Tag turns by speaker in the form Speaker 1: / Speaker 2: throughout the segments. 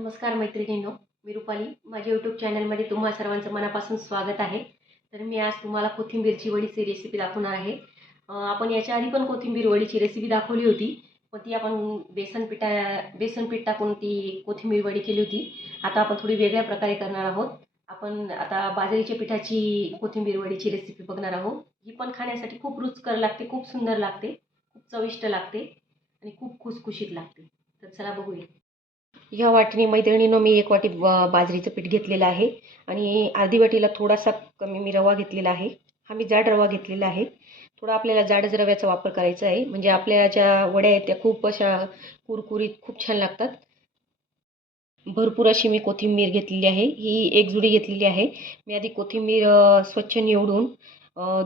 Speaker 1: नमस्कार मैत्रिणींनो मी रुपाली. माझ्या यूट्यूब चॅनलमध्ये तुम्हा सर्वांचं मनापासून स्वागत आहे. तर मी आज तुम्हाला कोथिंबीरची वडीची रेसिपी दाखवणार आहे. आपण याच्या आधी पण कोथिंबीर वडीची रेसिपी दाखवली होती. पण ती आपण बेसन पिठा बेसन पीठ टाकून ती कोथिंबीर वडी केली होती. आता आपण थोडी वेगळ्या प्रकारे करणार आहोत. आपण आता बाजरीच्या पिठाची कोथिंबीर वडीची रेसिपी बघणार आहोत. ही पण खाण्यासाठी खूप रुचकर लागते खूप सुंदर लागते खूप चविष्ट लागते आणि खूप खुसखुशीत लागते. तर चला बघूया. ह्या वाटीने मैत्रिणीनं मी एक वाटी बाजरीचं पीठ घेतलेलं आहे आणि अर्धी वाटीला थोडासा कमी मी रवा घेतलेला आहे. हा मी जाड रवा घेतलेला आहे. थोडा आपल्याला जाडच रव्याचा वापर करायचा आहे. म्हणजे आपल्या ज्या वड्या आहेत त्या खूप अशा कुरकुरीत खूप छान लागतात. भरपूर अशी मी कोथिंबीर घेतलेली आहे. ही एक जुडी घेतलेली आहे. मी आधी कोथिंबीर स्वच्छ निवडून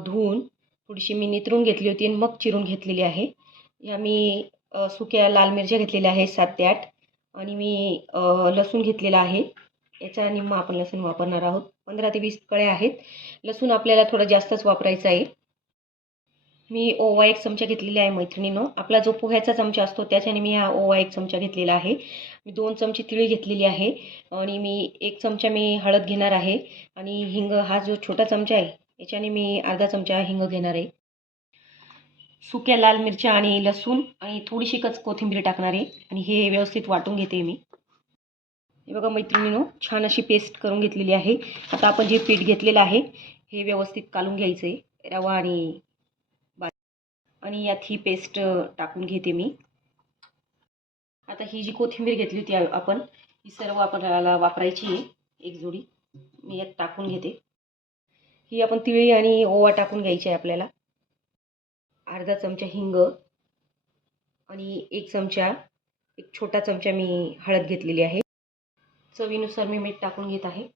Speaker 1: धुवून थोडीशी मी नितरून घेतली होती आणि मग चिरून घेतलेली आहे. या मी सुक्या लाल मिरच्या घेतलेल्या आहे सात ते आठ. आणि मी लसूण घेतलेला आहे. याच्या निम्मा आपण लसूण वापरणार आहोत. पंधरा ते वीस कळे आहेत. लसूण आपल्याला थोडा जास्तच वापरायचा आहे. मी ओवा एक चमचा घेतलेला आहे मैत्रिणीनं. आपला जो पोह्याचा चमचा असतो त्याच्याने मी हा ओवा एक चमचा घेतलेला आहे. मी दोन चमचे तिळी घेतलेली आहे. आणि मी एक चमचा मी हळद घेणार आहे. आणि हिंग हा जो छोटा चमचा आहे याच्याने मी अर्धा चमचा हिंग घेणार आहे. सुक्या लाल मिरच्या आणि लसूण आणि थोडीशी कच कोथिंबीर टाकणार आहे. आणि हे व्यवस्थित वाटून घेते मी. हे बघा मैत्रिणीनो छान अशी पेस्ट करून घेतलेली आहे. आता आपण जे पीठ घेतलेलं आहे हे व्यवस्थित कालून घ्यायचं आहे रवा आणि बा आणि यात ही पेस्ट टाकून घेते मी. आता ही जी कोथिंबीर घेतली होती आपण ही सर्व आपल्याला वापरायची आहे. एक जोडी. मी यात टाकून घेते. ही आपण तिळी आणि ओवा टाकून घ्यायची आहे आपल्याला. अर्धा चमचा हिंग आणि एक चमचा एक छोटा चमचा मी हळद घेतलेली आहे. चवीनुसार मी मीठ टाकून घेत आहे.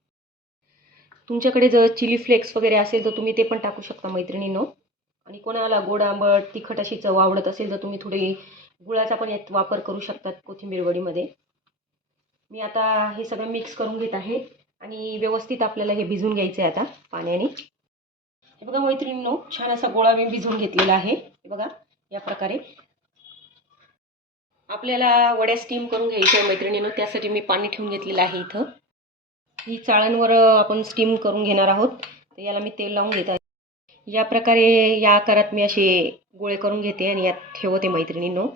Speaker 1: तुमच्याकडे जर चिली फ्लेक्स वगैरे असेल तर तुम्ही ते पण टाकू शकता मैत्रिणींनो. आणि कोणाला गोड आंबट तिखट अशी चव आवडत असेल तर तुम्ही थोडी गुळाचा पण यात वापर करू शकतात कोथिंबीर वडीमध्ये. मी आता हे सगळं मिक्स करून घेत आहे आणि व्यवस्थित आपल्याला हे भिजून घ्यायचं आहे आता पाण्याने. हे बघा मैत्रिणींनो छान असा गोळा मी भिजवून घेतलेला आहे. हे बघा या प्रकारे. आपल्याला वड्या स्टीम करून घ्यायच्या आहे मैत्रिणीनं त्यासाठी मी पाणी ठेवून घेतलेलं आहे इथं. ही चाळणवर आपण स्टीम करून घेणार आहोत. तर याला मी तेल लावून घेत आहे. या प्रकारे या आकारात मी असे गोळे करून घेते आणि यात ठेवते मैत्रिणींनो.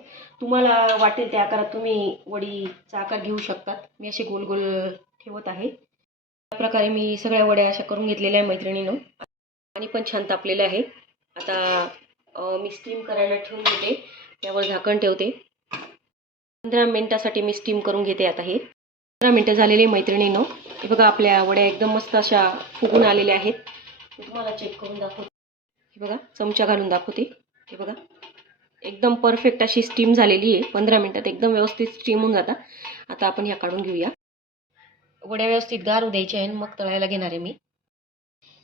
Speaker 1: तुम्हाला वाटेल त्या आकारात तुम्ही वडीचा आकार घेऊ शकतात. मी असे गोल गोल ठेवत आहे. या प्रकारे मी सगळ्या वड्या अशा करून घेतलेल्या आहे मैत्रिणीनं. पाणी पण छान तापलेलं आहे. आता मी स्टीम करायला ठेवून घेते त्यावर झाकण ठेवते. पंधरा मिनटासाठी मी स्टीम करून घेते आता हे. पंधरा मिनटं झालेले मैत्रिणीनं. हे बघा आपल्या वड्या एकदम मस्त अशा फुगून आलेल्या आहेत. मी तुम्हाला चेक करून दाखवते. हे बघा चमचा घालून दाखवते. हे बघा एकदम परफेक्ट अशी स्टीम झालेली आहे. पंधरा मिनटात एकदम व्यवस्थित स्टीम होऊन जाता. आता आपण ह्या काढून घेऊया. वड्या व्यवस्थित गार द्यायच्या आहे आणि मग तळायला घेणार आहे मी.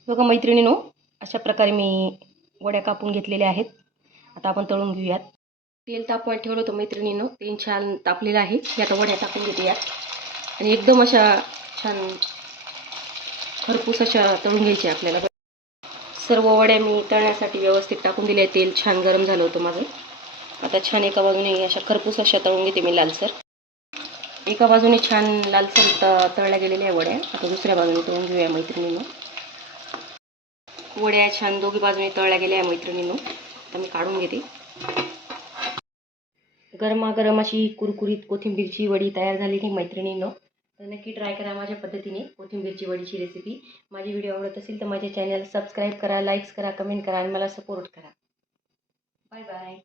Speaker 1: बघा मैत्रिणीनो अशा प्रकारे मी वड्या कापून घेतलेल्या आहेत. आता आपण तळून घेऊयात. तेल तापवायला ठेवलं होतं मैत्रिणीनं. तेल छान तापलेलं आहे. हे आता वड्या टाकून घेते आणि एकदम अशा छान खरपूस अशा तळून घ्यायची आपल्याला. सर्व वड्या मी तळण्यासाठी व्यवस्थित टाकून दिल्या तेल छान गरम झालं होतं माझं. आता छान एका बाजूने अशा खरपूस अशा तळून घेते मी लालसर. एका बाजूने छान लालसर तळल्या गेलेल्या आहे वड्या. आता दुसऱ्या बाजूने तळून घेऊया मैत्रिणीनं. वड्या छान दोघी बाजूने तळल्या गेल्या आहे मैत्रिणीनं. आता मी काढून घेते. गरमागरम अशी कुरकुरीत कोथिंबीरची वडी तयार झालेली मैत्रिणीनं. तर नक्की ट्राय करा माझ्या पद्धतीने कोथिंबीरची वडीची रेसिपी माझी व्हिडिओ आवडत असेल तर माझ्या चॅनल सबस्क्राईब करा लाईक्स करा कमेंट करा आणि मला सपोर्ट करा. Bye bye